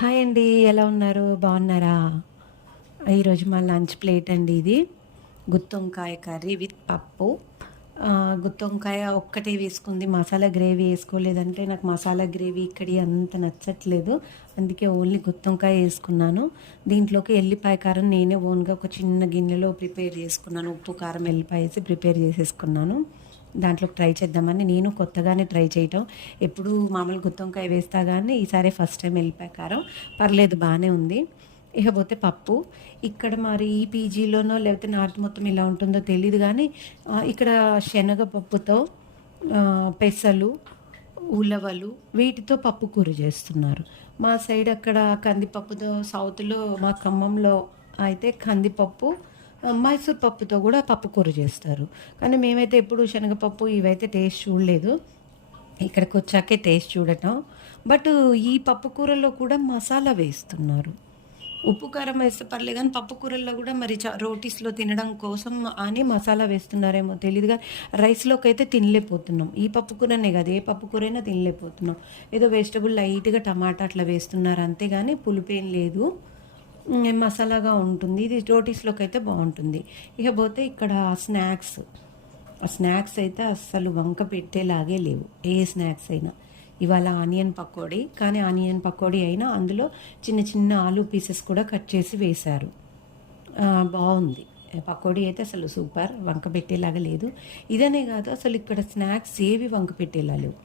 Hi అండి. ఎలా ఉన్నారు? బాగున్నారా? ఈరోజు మా లంచ్ ప్లేట్ అండి ఇది. గుత్తొంకాయ కర్రీ విత్ పప్పు. గుత్తొంకాయ ఒక్కటే వేసుకుంది. మసాలా గ్రేవీ ఏసుకోలేదంటే నాకు మసాలా గ్రేవీ ఇక్కడి అంత నచ్చట్లేదు. అందుకే ఓన్లీ గుత్తొంకాయ ఏసుకున్నాను. దీంట్లోకి ఎల్లిపాయ కారం నేనే ఓన్‌గా ఒక చిన్న గిన్నెలో ప్రిపేర్ చేసుకున్నాను. ఉప్పు, కారం, ఎల్లిపాయ ఏసి ప్రిపేర్ చేసేసుకున్నాను. దాంట్లోకి ట్రై చేద్దామని నేను కొత్తగానే ట్రై చేయటం. ఎప్పుడూ మామూలు గుత్తొంకాయ వేస్తా గానీ ఈసారి ఫస్ట్ టైం ఎల్లిపాయ కారం. పర్లేదు బానే ఉంది. ఇకపోతే పప్పు. ఇక్కడ మరి ఈ పీజీలోనో లేకపోతే నార్త్ మొత్తం ఎలా ఉంటుందో తెలీదు గానీ ఇక్కడ శనగపప్పుతో పెసలు, ఉలవలు వీటితో పప్పు కూర చేస్తున్నారు. మా సైడ్ అక్కడ కందిపప్పుతో సౌత్‌లో మా ఖమ్మంలో అయితే కందిపప్పు, మైసూర్ పప్పుతో గూడా పప్పు కూర చేస్తారు. కానీ మేమైతే ఎప్పుడు శనగపప్పు ఇవైతే టేస్ట్ చూడలేదు. ఇక్కడికొచ్చాకే టేస్ట్ చూడటం. బట్ ఈ పప్పు కూరల్లో కూడా మసాలా వేస్తున్నారు. ఉప్పు, కారం వేస్తే పర్లే గానీ పప్పు కూరల్లో గూడా మరి రోటీస్‌లో తినడం కోసం అని మసాలా వేస్తున్నారేమో తెలీదు గానీ రైస్‌లోకైతే తినలేకపోతున్నాం. ఈ పప్పు కూరనే గాదు, ఏ పప్పు కూరైనా తినలేకపోతున్నాం. ఏదో వెజిటబుల్ లైట్‌గా టమాటా అట్లా వేస్తున్నారు అంతే గానీ పులుపేం లేదు. మసాలాగా ఉంటుంది. ఇది రోటీస్‌లోకైతే బావుంటుంది. ఇకపోతే ఇక్కడ స్నాక్స్. ఆ స్నాక్స్ అయితే అస్సలు వంక పెట్టేలాగే లేవు. ఏ స్నాక్స్ అయినా. ఇవాళ ఆనియన్ పకోడీ. కానీ ఆనియన్ పకోడీ అయినా అందులో చిన్న చిన్న ఆలు పీసెస్ కూడా కట్ చేసి వేశారు. బావుంది. పకోడీ అయితే అసలు సూపర్. వంక పెట్టేలాగా లేదు. ఇదనే కాదు అసలు ఇక్కడ స్నాక్స్ ఏవి వంక పెట్టేలా లేవు.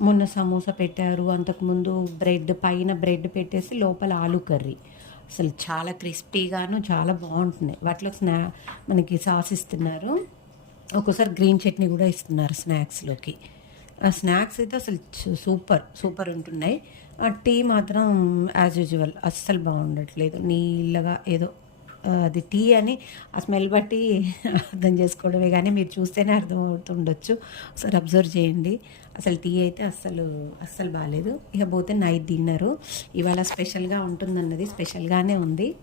మొన్న సమోసా పెట్టారు. అంతకుముందు పైన బ్రెడ్ పెట్టేసి లోపల ఆలు కర్రీ. అసలు చాలా క్రిస్పీగాను చాలా బాగుంటున్నాయి. వాటిలో మనకి సాస్ ఇస్తున్నారు. ఒక్కోసారి గ్రీన్ చట్నీ కూడా ఇస్తున్నారు స్నాక్స్‌లోకి. ఆ స్నాక్స్ అయితే అసలు సూపర్ ఉంటున్నాయి. ఆ టీ మాత్రం యాజ్ యూజువల్ అస్సలు బాగుండట్లేదు. నీళ్ళగా ఏదో అది టీ అని ఆ స్మెల్ బట్టి అర్థం చేసుకోవడమే గానీ మీరు చూస్తేనే అర్థమవుతుండొచ్చు. ఒకసారి అబ్జర్వ్ చేయండి. అసలు టీ అయితే అస్సలు బాలేదు. ఇకపోతే నైట్ డిన్నరు. ఇవాళ స్పెషల్‌గా ఉంటుందన్నది స్పెషల్‌గానే ఉంది.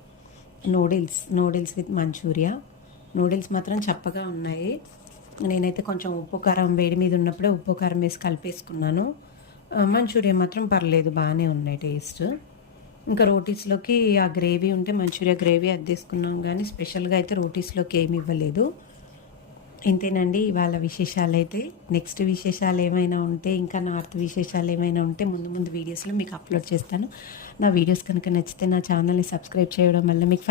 Noodles with Manchuria. నూడిల్స్ మాత్రం చప్పగా ఉన్నాయి. నేనైతే కొంచెం ఉప్పు, కారం వేడి మీద ఉన్నప్పుడే ఉప్పు, కారం వేసి కలిపేసుకున్నాను. మంచూరియా మాత్రం పర్లేదు బానే ఉన్నాయి టేస్ట్. ఇంకా రోటీస్‌లోకి ఆ గ్రేవీ ఉంటే మంచూరియా గ్రేవీ అద్దేసుకున్నాం గానీ స్పెషల్‌గా అయితే రోటీస్‌లోకి ఏమి ఇవ్వలేదు. ఇంతేనండి ఇవాళ విశేషాలైతే. నెక్స్ట్ విశేషాలు ఏమైనా ఉంటే ఇంకా నార్త్ విశేషాలు ఏమైనా ఉంటే ముందు వీడియోస్‌లో మీకు అప్లోడ్ చేస్తాను. నా వీడియోస్ కనుక నచ్చితే నా ఛానల్‌ని సబ్స్క్రైబ్ చేయడం వల్ల మీకు